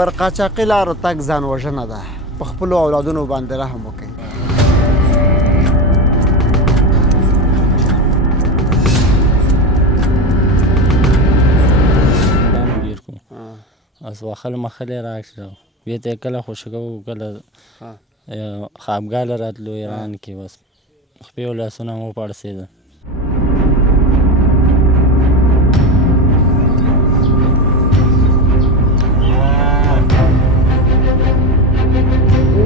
پر قاچاقي لارو تګ ځان وژنه ده. په خپلو اولادونو باندې رحم وکړئ. از وخل مخلې راکړه بیا ته یې کله خوشي کوو کله خوابګاله راتلو ایران کې بس خپې او لاسونه مو پړسېده.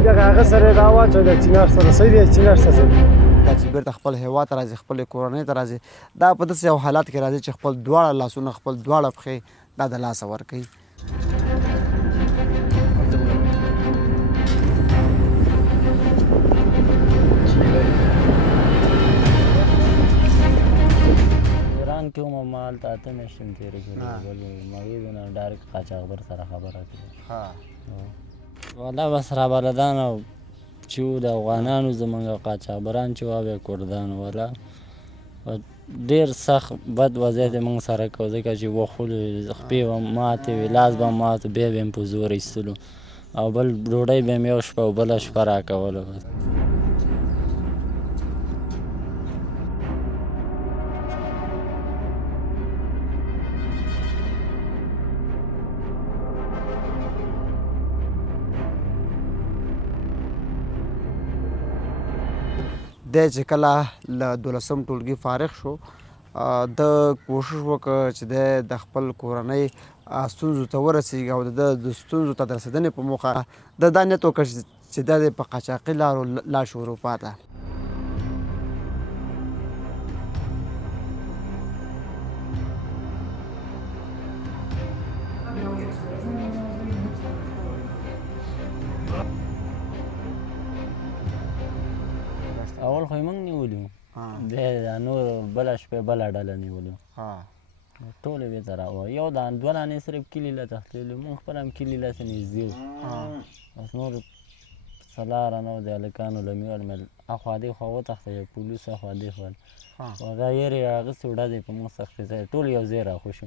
دغه هغه سره یې راواچوه د چینار سره صحیح دی چینار سره دا چې بیرته خپل هیواد ته راځي خپلې کورنۍ ته راځي دا په داسې یو حالت کې راځي چې خپل دواړه لاسونه خپل دواړه پښې دا د لاسه ورکوي. ایران کې هم ما هلته 8 میاشتې هم تېرې کړې بل مغې نه ډایرکټ قاچاقبر سره خبره کړې. والله بس رابلدان چې وو د افغانانو زمونږ قاچاقبران چې وو بیا کردانو والا ډېر سخت بد وضعیت یې موږ سره کوو ځکه چې وښلو خپې به ماتې وې لاس به مات و بیا به یې په زور ایستلو او بل ډوډۍ به یې یو شپه او بله شپه راکولو. دی چې کله له 12 ټولګي فارغ شو د کوشش وکړ چې دی د خپل کورنۍ ستونزو ته ورسېږي او د ستونزو ته د رسېدنې په موخه د دا نیت وکړ چې دی په قاچاقي لارو لاړ شي اروپا ته. اول خو یې موږ نیولي وو بیا نور بله شپې بله ډله نیولي وو ټول یې بېرته راووه یو دوه دانې صرف کلي له تښتېدلي موږ خپله هم کلي لسې نږدې وو بس نور څه لاره نه وه د هلکانو له مې ویل اخوا دېخوا وتښته پولیسو اخوا دېخوا هغه یېرې یې راغوستې وو ډزې په موږ سختېدلې ټول یو ځای راخوشو.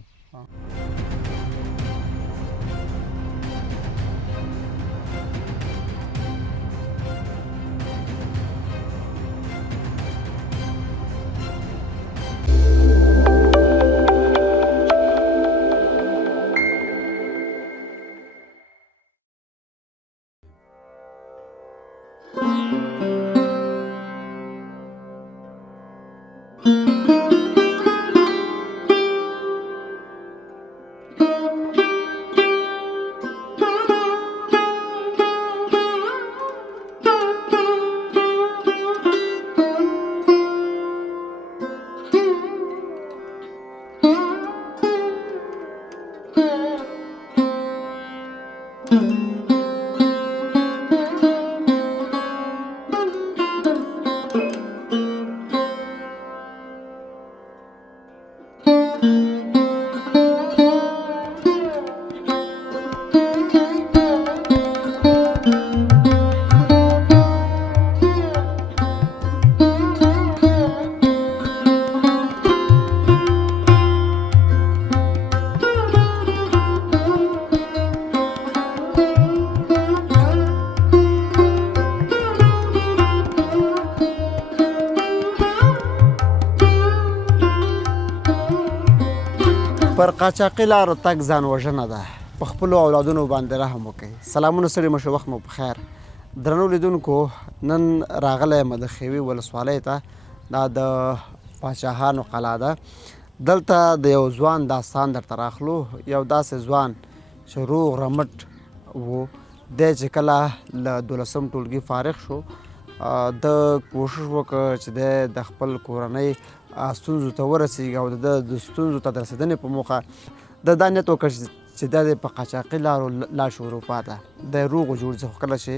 پر قاچاقي لارو تګ ځان وژنه ده. په خپلو اولادونو باندې رحم وکړئ. سلامونه ستړي مه شئ وخت مو په خیر. درنو لیدونکو نن راغلی یم د خیوي ولسوالۍ ته دا د پاچاهانو قلعه ده. دلته د یو ځوان داستان درته راخلو. یو داسې ځوان چې روغ رمټ و دی چې کله له 12 ټولګي فارغ شو د کوشش وکړ چې دی د خپل کورنۍ ستونزو ته ورسېږي او د ستونزو ته د رسېدنې په موخه د دا نیت وکړ چې دی په قاچاقي لارو لاړ شي اروپا ته. دی روغ و جوړ ځي خو کله چې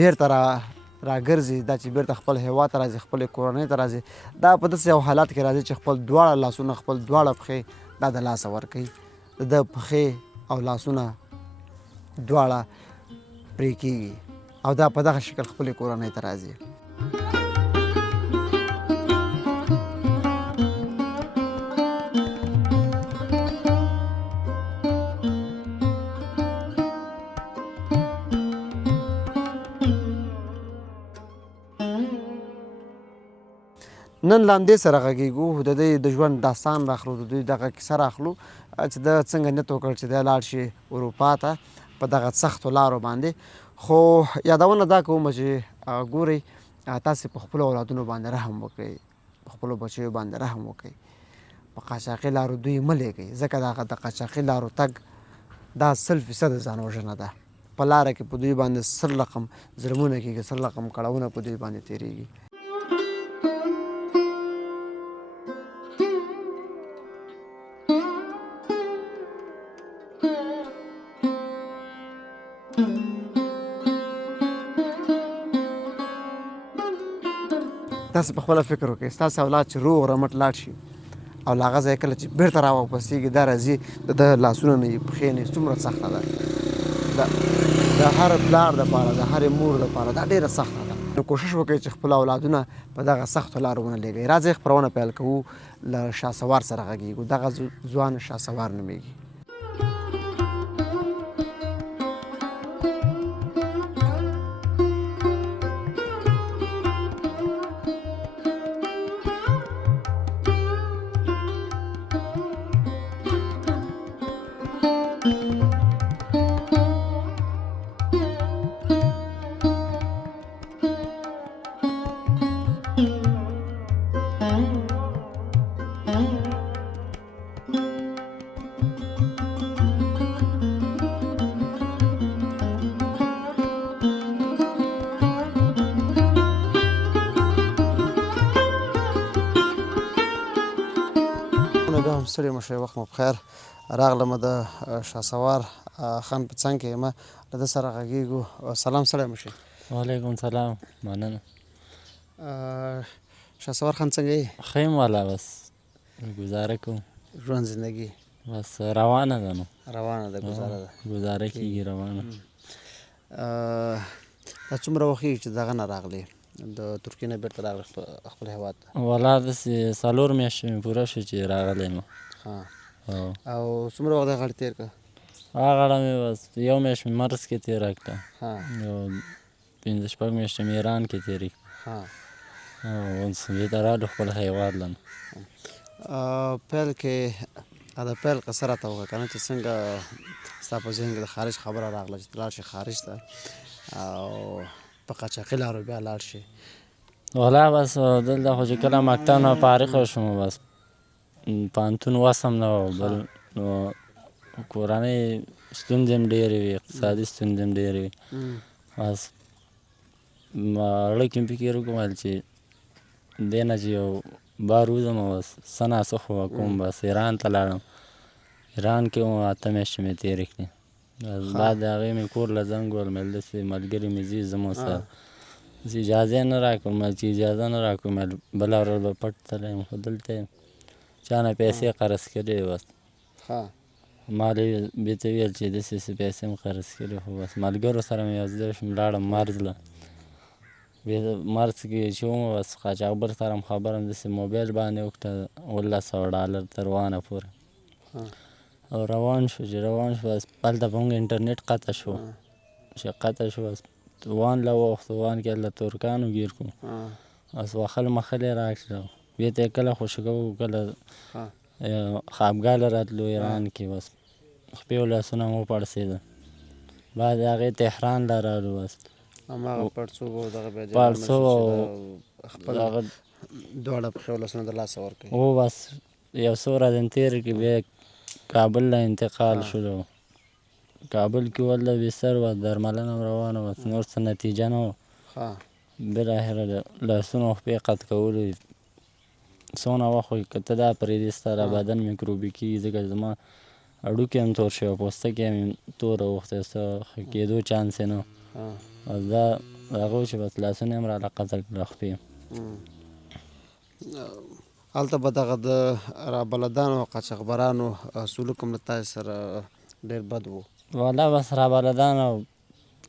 بیرته راګرځي دا چې بیرته خپل هیواد ته راځي خپلې کورنۍ ته راځي دا په داسې یو حالت کې راځي چې خپل دواړه لاسونه خپل دواړه پښې دا د لاسه ورکوي. د پښې او لاسونه دواړه پرې کېږي او دا په دغه شکل خپلې کورنۍ ته راځي. نن له همدې سره غږېږو د دوی د ژوند داستان راخلو د دوی دغه کیسه راخلو چې د څنګه نیت وکړ چې دی لاړ شي اروپا ته په دغه سختو لارو باندې. خو یادونه دا کوم چې ګورئ تاسې په خپلو اولادونو باندې رحم وکړئ، په خپلو بچیو باندې رحم وکړئ، په قاچاقي لارو دوی مه لیږئ ځکه د قاچاقي لارو تګ دا 100% ځان وژنه ده. په لاره کې په دوی باندې 100 رقم ظلمونه کېږي، 100 رقم کړاوونه په دوی باندې تېرېږي. تاسې په خپله فکر وکړئ ستاسې اولاد چې روغ رمټ لاړ شي او له هغه ځایه کله چې بېرته راواپسېږي دا راځي د لاسونه نه یې پښې نه یې څومره سخته ده. د هر پلار دپاره د هرې مور دپاره دا ډېره سخته ده. نو کوشش وکړئ چې خپل اولادونه په دغه سختو لارو ونه لېږئ. راځئ خپرونه پیل کوو، له شهسوار سره غږېږو. دغه ځوان شهسوار نومېږي. بیا هم ستړي مه شئ، وخت مو بخیر. راغلمه د شهسوار خان په څنګ کې یم، له ده سره غږېږو. سلام ستړی مه شئ. وعلیکم سلام، مننه. شهسوار خان څنګه یې؟ ښه یم والا، بس ګزاره کوم. ژوند زندګي بس روانه ده، نو روانه ده، ګزاره ده، ګزاره کېږي روانه. دا څومره وخت کېږي چې دغه نه راغلې، د ترکیې نه بېرته راغلې خپل هېواد ته؟ والا داسې 4 میاشتې مې پوره شو چې راغلی یم. او څومره وخت دغه غاړې تېر کړه؟ هغه غاړه مې بس 1 میاشت مې مرز کې تېره کړه، یو 5-6 میاشتې مې ایران کې تېرې کړه، او اوس بېرته راغلو خپل هېواد له. پیل کې د پیل قصه راته وکړه که نه، چې څنګه ستا په ذهن کې د خارج خبره راغله چې ته لاړ شې خارج ته او په قاچاقي لارو بیا لاړ شې؟ والا بس دلته خو چې کله مکتب نه فارغ شوم، بس پوهنتون وسم نه و، بل نو کورنۍ ستونزې هم ډېرې وي، اقتصادي ستونزې هم ډېرې وي. بس اړه کې مې فکر وکړل چې دې نه چې یو بار وځم، بس څه ناڅه خو کوم، بس ایران ته لاړم. ایران کې 8 میاشتې مې تېرې کړې. بعد د هغې مې کور له زنګ وویل، مې داسې ملګري مې ځي زموږ سره، اجازه نه راکړم. چې اجازه نه راکړم بله ورځ به پټ تللی یم، خو دلته یم چا نه پیسې قرض کړې وې. بس ما بېرته ویل چې داسې پیسې مې قرض کړې، خو بس ملګرو سره مې یو ځای شوم، لاړم مرز له. مرز کې چې وم، بس قاچاقبر سره هم خبره مې داسې موبایل باندې وکړه، $1900 تر وانه پورې. او روان شو چې روان شو، بس هلته به مونږ انټرنېټ قطع شو. چې قطع شو بس وان له ووښتو، وان کې هلته ترکانو ګیر کړو، بس وخل مخل یې راکړه. بېرته یې کله خوشي کوو، کله خوابګاه راتلو ایران کې، بس خپې او لاسونه مو پړسېده. بعد د هغې تهران له رالو، بس هماغه پړسوب او دغه بیا پړسوب او خپل دواړه پښې او لاسونه د لاسه ورکوي. او بس یو څو ورځې تېرې کړې، بیا کابل له انتقال شولو. کابل کې ولته بستر وه، درملنه هم روانه وه، نور څه نتیجه نه وه. بالاخره د لاسونو خپې قطع کولو. څونه وخت وي که ته دا پرېږدې ستا دا بدن میکروبي کېږي، ځکه زما هډوکي هم تور شوي، پوستکي هم توره اوښتی، څه ښه کېدو چانس یې نه و. بس دا هغه و چې بس لاسونه یې هم راله قطع کړه، خپې. هلته به دغه د رابلدانو او قاچاقبرانو سلوک هم له تاسې سره ډېر بد و؟ والا بس رابلدان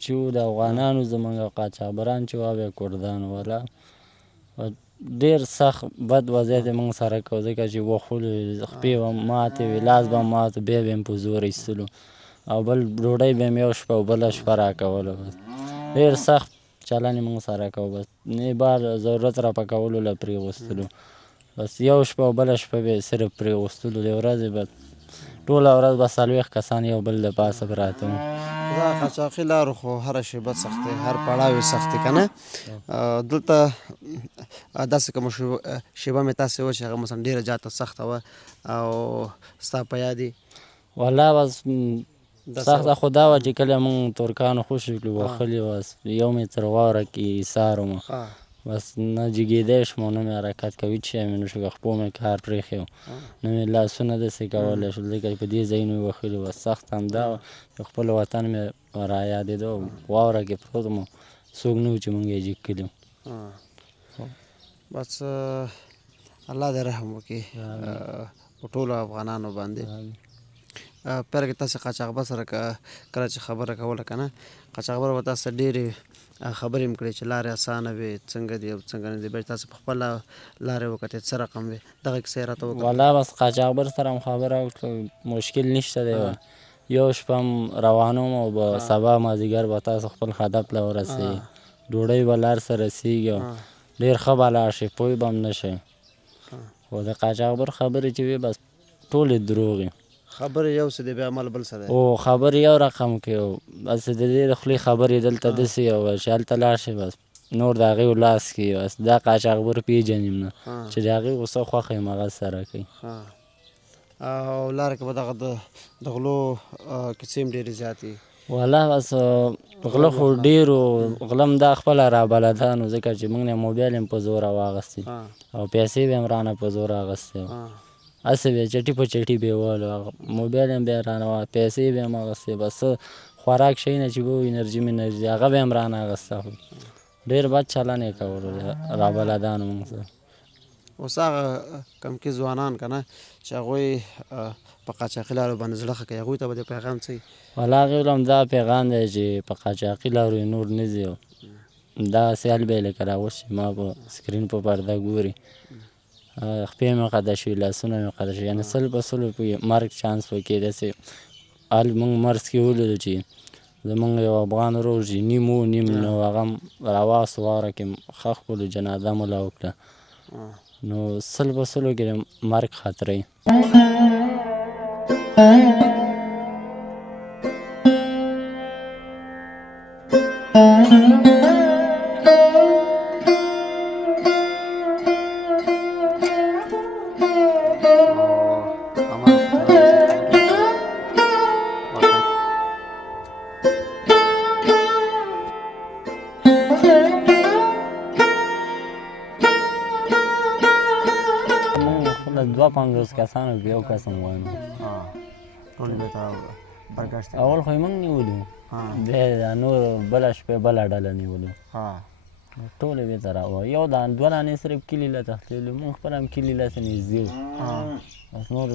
چې وو د افغانانو زموږ، او قاچاقبران چې وو بیا کردانو. والا ډېر سخت بد وضعیت یې موږ سره کوو، ځکه چې وښلو خپې به ماتې وي، لاس به مات و، بیا به یې په زور ایستلو، او بل ډوډۍ به یې یو شپه او بله شپه راکولو. بس ډېر سخت چلن یې موږ سره کوو بس نه بار ضرورت را په کولو له پرېغوستلو بس یو شپه او بله شپه به یې صرف پرېغوستلو د ورځې به ټوله ورځ به 40 کسان یو بل د پاسه پراته وو. دا قاچاقي لارو خو هره شیبه سخت دی، هر پړاو یې سخت دی که نه. دلته داسې کومه شیبه مې تاسې وه چې هغه مثلا ډېره زیاته سخته وه او ستا په یاد یې؟ والله بس سخته خو دا وه چې کله مونږ ترکانو خوشي کړو وهلي بس 1 متر واوره کې ایسار ومه بس نه جګېدی شم او نه مې حرکت کوي چې مې نه شو خپو مې کار پرېښی و نه مې لاسونه داسې کولی شول ځکه په دې ځایونو مې وهلي وه سخت همدا وه چې خپل وطن مې را یادېده او واوره کې پروت وم څوک نه و چې مونږ یې جګ کړي وو. بس الله دې رحم وکړي په ټولو افغانانو باندې. پیره کې تاسې قاچاقبر سره کله چې خبره کوله که نه قاچاقبر به تاسو ته ډېرې خبرې هم کړې چې لارې اسانه وې څنګه دي او څنګه نه دي بیا تاسو په خپله لارې وکتې څه رقم وې دغه کیسه یې راته وکړه. والله بس قاچاقبر سره هم خبره وکړه مشکل نشته دی یو شپه هم روانوم او به سبا مازدیګر به تاسو خپل هدف له ورسوي ډوډۍ به لار سره رسېږي او ډېر ښه به لاړ شئ پوه به هم نه شئ خو د قاچاقبر خبرې چې وې بس ټولې دروغ وې. خبرې یو څه دی بیا عمل بل څه دی. او خبرې یو رقم کې و بس د دې د خولې خبرې دلته داسې یو چې هلته لاړ شئ بس نور د هغې لاس کې بس دا قاچاقبر پېژني نه چې د هغې غوسه خوښه یم هغه سره کوي. او لاره کې به دغه د غلو کیسې هم ډېرې زیاتې والله بس غله خو ډېر و غله هم دا خپله رابلدان و ځکه چې موږ نه موبایل هم په زوره واخیستې او پیسې به هم رانه په زوره اخیستې وو هسې به چټي په چټي به یې وهلو موبایل هم به یې رانه پیسې به هم اخیستې بس خوراک شیونه چې به وو انرژي منرژي هغه به هم رانه اخیسته خو ډېر بد چلن یې کولو رابلدانو موږ سره. اوس هغه کمکي ځوانان که نه چې هغوی په قاچاقي لارو باندې زړه ښه کوي هغوی ته به دې پیغام څه وي؟ والله هغې هم دا پیغام دی چې په قاچاقي لارو یې نور نه ځي داسې حال به یې لکه راوشي ما په سکرین په پرده ګوري خپې مې قده شوي لاسونه مې قده شوي یعنې 100% په مرګ چانس پکې داسې حال موږ مرض کې ولیدو چې زمونږ یو افغان ورور چې نیم و نیم نه و هغه هم راواست واوره کې ښه ښکلو جنازه مو له وکړه نو 100% کې د مرګ خطره وي. دوه 50 کسانو کې یو کس هم وایم اول خو یې موږ نیولو بیا نور بله شپې بله ډله نیولو ټولې بېرته راوړه یو دوه دانې صرف کلي له تښتېدلو موږ خپله هم کلي لسې نږدې وو بس نور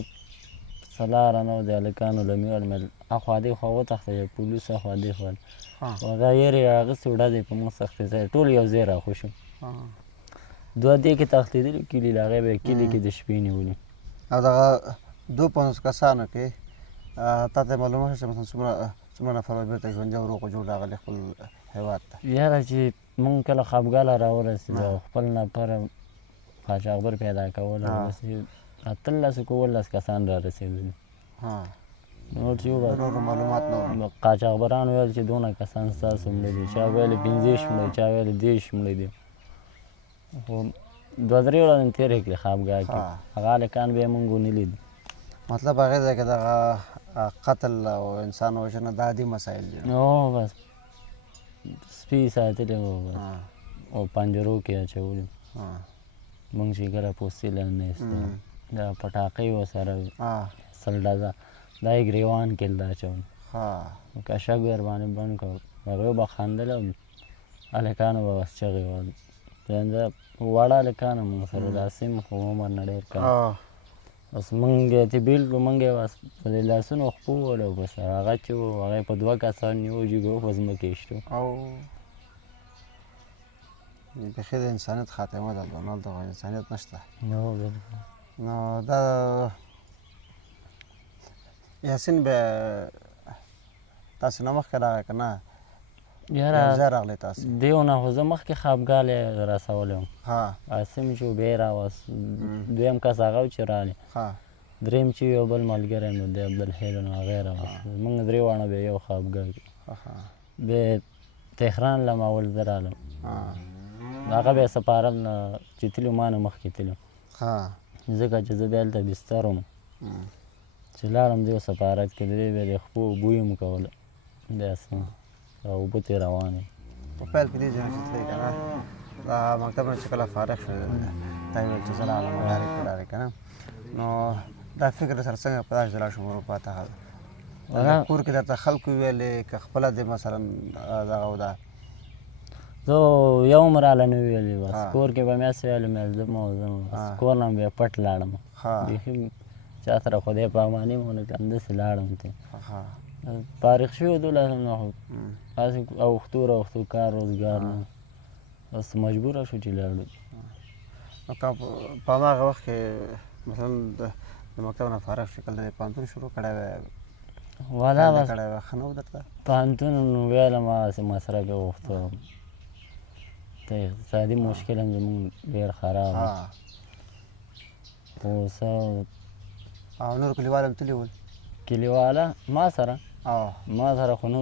څه لاره نه وه د هلکانو له مې اخوا دېخوا وتښتېدل پولیسو اخوا دېخوا هغه یېرې راغوستې وو ډزې په موږ سختې ټول یو ځای راخوشو دوه دې کې تښتېدلي کلي له هغې به یې کلي کې د شپې نیولي. او دغه 250 کسانو کې تا ته معلومه شوه چې مثلا څومره نفر به بېرته ژوندي او روغ و جوړ راغلي خپل هېواد ته؟ یاره چې مونږ کله خپګاله راورسېدو او خپل نفر قاچاقبر پیدا کولی داسې 18 که 19 کسان را رسېدلي نور چې نور معلومات نه وو. قاچاقبران ویل چې دونه کسان ستاسو مړه دي چا ویل 15 مړه چا ویل 10 مړه دي خو 2-3 ورځې مې تېرې کړې خوابګاه کې هغه هلکان بیا یې مونږ ونه لید. مطلب هغې ځای کې دغه قتل او انسان وژنه دا عادي مسایل دي. او بس سپي ساتلي وو بس او پنجرو کې اچولي مونږ چې کله پوستې لاندې ایستل دا پټاقۍ ورسره وي 100 ډزه دا یې ګریوان کې دا اچول کشک ورباندې بند کړ هغوی به خندل او هلکانو به بس چغې وهل واړه هلکان مونږ سره داسې خو عمر نه ډېر کم بس مونږ یې چې بېل کړو مونږ یې بس په دې لاسونو خپو وولو بس هغه چې و هغه یې په 2 کسان نیو جګو په ځمکې ایشتو او بیخي د انسانیت خاتمه ده دونالد دغه انسانیت نشته. نو دا یاسین به تاسو نه مخکې راغی که نه یاره ځای راغلی تاسې دیو نه خو زه مخکې خفګالی رسولی وم ها عاصم چې و بیا یې راوست دویم کس هغه و چې رالی ها دریم چې یو بل ملګری مې دی عبدالحیل نو هغه یې راوست موږ درې واړه بیا یو خفګا کې بیا تهران لم اول زه رالم هغه بیا سفارت نه چې تلي ما نه مخکې تلي ها ځکه چې زه بیا هلته بستر وم چې لاړم دې سفارت کې د دې بیا د خپو بوی م کوله داسې اوبه ترې روانې په پیل کې دې ځای چې تللی که نه دا مکتب نه چې کله فارغ شوې تا یې ویل چې زه لاړم ډارې که نه نو دا فکر در سره څنګه په داسې ځای لاړ شو اروپا ته کور کې درته خلکو ویلې که خپله دې مثلا دغه و ده زه یو هم راله نه ویلې بس کور کې به مې هسې ویلې مې ځم او ځم بس کور نه بیا پټ لاړم بیخي چا سره خدای پاماني مو نه کړه همداسې لاړم ته فارغ شوي 12 نه خو هسې اوښتو کار روزګار نه بس مجبوره شو چې لاړو نو که په هماغه وخت کې مثلا د مکتب نه فارغ شو کله د پوهنتون شروع کړی وی والا بس کړی وی ښه نه و درته پوهنتون نو ویلم هسې مصرف یې غوښته ته اقتصادي مشکل هم زمونږ ډېر خراب خو څه او نور کلیوال هم تللي ول کلیواله ما سره خو نه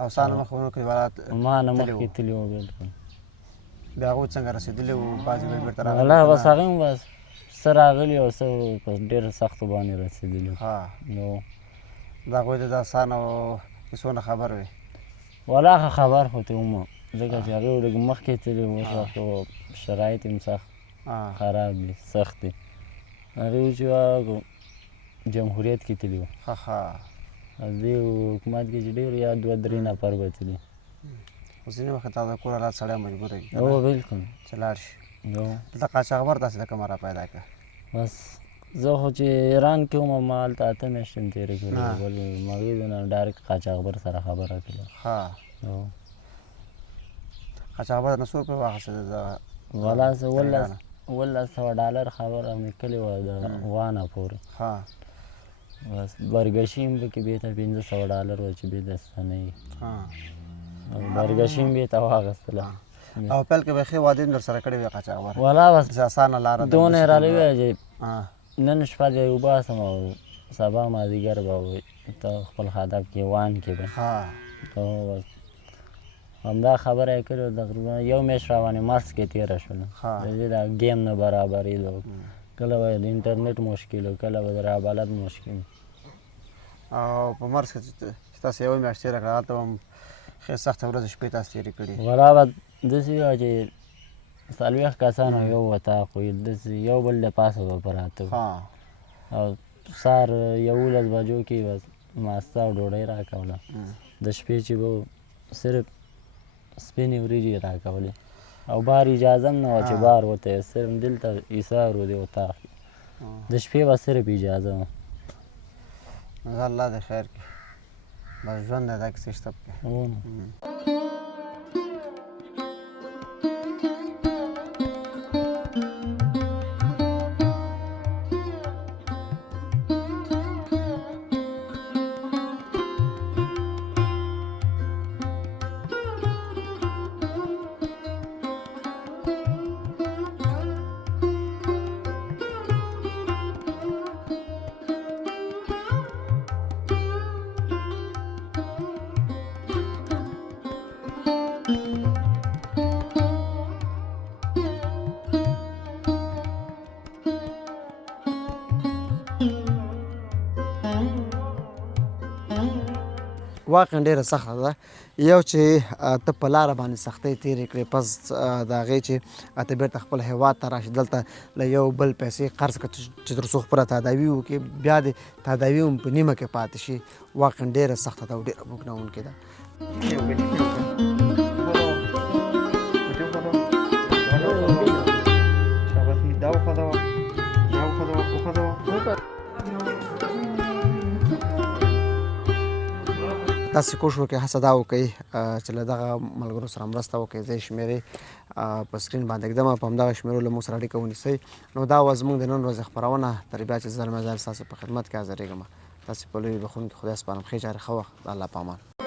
او ستا نه مخکې نور کلیوالات ما نه مخکې تللي وو بلکل بیا هغوی څنګه رسېدلي وو بعضې به بیرته والله بس هغه هم بس څه راغلي او څه په ډېر سختو باندې رسېدلي نو د هغوی د داستان او کیسو نه خبر وې والله ښه خبر خو ته ومه ځکه چې هغې لږ مخکې تللي اوس وخت شرایط هم سخت خراب دي سخت دي هغې و چې جمهوریت کې تللي وو دې حکومت کې چې ډېر یا 2-3 نفر به تللي خو ځینې وخت تا د کور حالات سړی مجبوره وي هو بلکل چې لاړ شي دلته قاچاقبر داسې د کومه را پیدا کړه بس زه خو چې ایران کې وم ما هلته 8 میاشتې هم تېرې کړې بل هغې نه ډایرکټ قاچاقبر سره خبره کړله قاچاقبر نه څو روپۍ واخیستې والله زه $1,200 خبره مې کړې وه د غوانه پورې بس برګشي هم پکې بېرته $500 وه چې بېرته ستنوي برګشي هم بېرته واخیستله او پیل کې به ښې وعدې هم در سره کړې وې قاچاقبر والله بس اسانه لاره دونه یې راله وویل چې نن شپه دې وباسم او سبا مازدیګر به ته خپل هدف کې وان کې به بس همدا خبره یې کړې وه تقریبا یو میاشت روانې مرس کې تېره شوله د دې د ګیم نه برابرېدو کله به د انټرنیټ مشکل و کله به د رابالت مشکل او په مرس کې چې تاسو یوه میاشت تېره کړه هلته هم ښې سخته ورځې شپې تاسو تېرې کړي والله به داسې وه چې 40 کسانو یو وطاق وي داسې یو بل د پاسه به پراته او سهار 11 بجو کې بس ماسته او ډوډۍ راکوله د شپې چې به صرف سپینې وریجې راکولې او بار اجازه هم نه وه چې بار وته صرف دلته ایسار و دې اتاق د شپې به صرف اجازه وه الله دې خیر کړي بس ژوند دی دا کیسې شته پکې واقعا ډېره سخته ده یو چې ته په لاره باندې سختۍ تېرې کړې پس د هغې چې ته بېرته خپل هېواد ته راشې دلته له یو بل پیسې قرض کړه چې تر څو خپله تاداوي وکړې بیا د تاداوي هم په نیمه کې پاتې شي واقعا ډېره سخته ده او ډېره بوږنوونکې ده تاسې کوشش وکړئ هڅه دا وکړئ چې له دغه ملګرو سره مرسته وکړئ زه یې شمېرې په سکرین باندې ږدم په همدغه شمېرو له موږ سره اړیکه ونیسئ نو دا وه زموږ د نن ورځې خپرونه تر بیا چې زه المزار ستاسو په خدمت کې حاضرېږم تاسې په لوی بخښونکي خدای سپارم ښې چارې ښه وخت د الله په امان